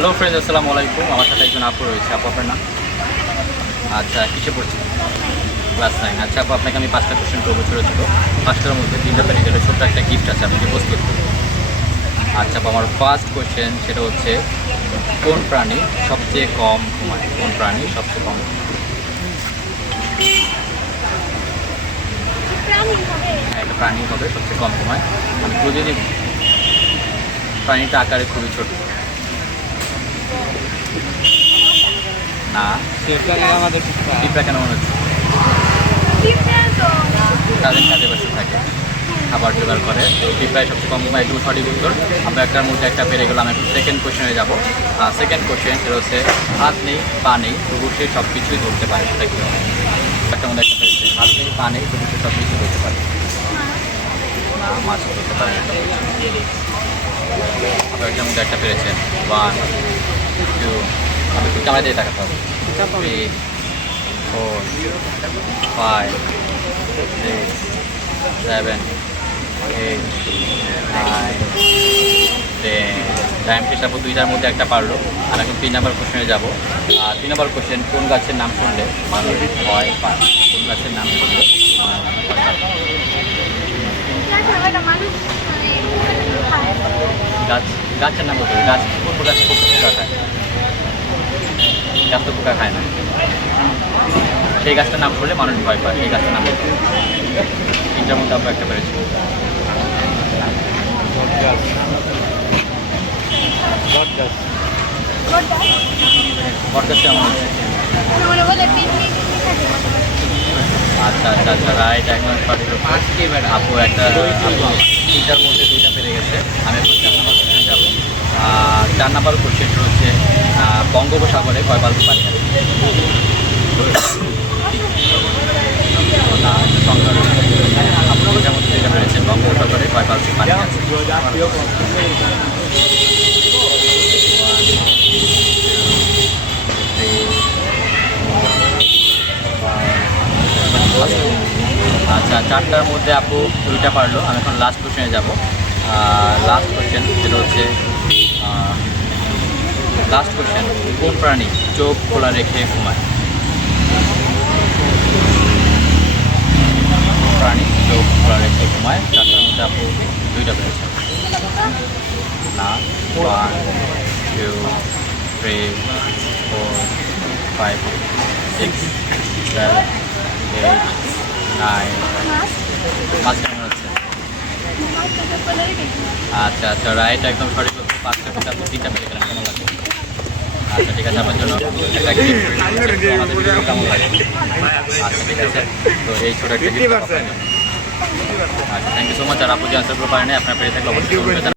Hello friends, আসসালামু আলাইকুম। আমার সাথে একজন আপু রয়েছে। আপু আপনার নাম? আচ্ছা, কিসে পড়ছি? ক্লাস 9। আচ্ছা আপু, আপনাকে আমি 5টা কোশ্চেন করবো ছোটো ছোটো। 5টার মধ্যে 3টা পেরে গেলে ছোট্ট একটা গিফট আছে, আপনি কি প্রস্তুত? আচ্ছা আপু, আমার ফার্স্ট কোশ্চেন সেটা হচ্ছে, কোন প্রাণী সবচেয়ে কম ঘুমায়? কোন প্রাণী সবচেয়ে কম ঘুমায়? হ্যাঁ, একটা প্রাণী হবে সবচেয়ে কম ঘুমায়। আমি বুঝে নিব। প্রাণীটা আকারে খুবই ছোট। না। পিঁপড়া কেন মনে হচ্ছে? কাজে ব্যস্ত থাকে, খাবার জোগাড় করে। তো পিঁপড়ায় সবচেয়ে কম ঘুমায়, এটুকু সঠিক উত্তর। আমরা একটার মধ্যে একটা পেরে গেলাম। আমি সেকেন্ড কোশ্চেনে যাবো। সেকেন্ড কোশ্চেন সেটা হচ্ছে, হাত নেই পা নেই তবু সে সব কিছুই ধরতে পারে, সেটা কি হবে? একটার মধ্যে একটা পেরেছে, হাত নেই পা নেই তবু সে সব কিছু ধরতে পারে। না, মাছ ধরতে পারে না। আপনার একটার মধ্যে একটা পেরেছেন। 1 2, আপনি ক্যামেরা দিয়ে দেখাতে হবে। 3 4 5 6 7 8 9 10। টাইম শেষ। আপু 2টার মধ্যে একটা পারলো। আর এখন 3 নাম্বার কোশ্চেনে যাবো। 3 নাম্বার কোশ্চেন, কোন গাছের নাম শুনলে মানুষ ভয় পায়? কোন গাছের নাম শুনলে গাছ গাছের নাম বলতে হবে। গাছ কোন গাছ পোকা খায়? গাছ তো পোকা খায় না। সেই গাছটার নাম শুনলে মানুষ ভয় পায়, এই গাছটার নাম বলতে হবে। 3টার মধ্যে আমরা একটা পেরেছি। বটগাছ কেমন হচ্ছে? আচ্ছা আচ্ছা আচ্ছা, রাইট, একদম সঠিক উত্তর। আপু একটা 3টার মধ্যে 2টা পেরে গেছে। আমি এখন 4 নাম্বার কোশ্চেন যাবো। 4 নাম্বার কোশ্চেন হচ্ছে, বঙ্গোপসাগরে কয় বালতি পানি আছে? না, একটা সংখ্যা রয়েছে। আপনি 3টার মধ্যে 2টা পেরেছেন। বঙ্গোপসাগরে কয় বালতি পানি আছে? আচ্ছা, 4টার মধ্যে আপু 2টা পারলো। আমি এখন লাস্ট কোশ্চেনে যাবো। লাস্ট কোশ্চেন যেটা হচ্ছে, কোন প্রাণী চোখ খোলা রেখে ঘুমায়? প্রাণী চোখ খোলা রেখে ঘুমায়। 4টার মধ্যে আপু 2টা পেরেছে। না। 1 2 3 4 5 6 7 8 9। মাছ কেমন হচ্ছে? আচ্ছা আচ্ছা, রাইট, একদম সঠিক উত্তর। 5টা থেকে আপনি 3টা পেরে গেলেন। কেমন লাগে? আচ্ছা ঠিক আছে, আমার জন্য একটা গিফট আমাদের ভিডিও কেমন লাগে? আচ্ছা ঠিক আছে, তো এই ছোটো একটা গিফট আপনার জন্য। আচ্ছা, থ্যাংক ইউ সো মাচ। আর আপু যে আনসারগুলো পারেন, আপনার পেরে থাকলে অবশ্যই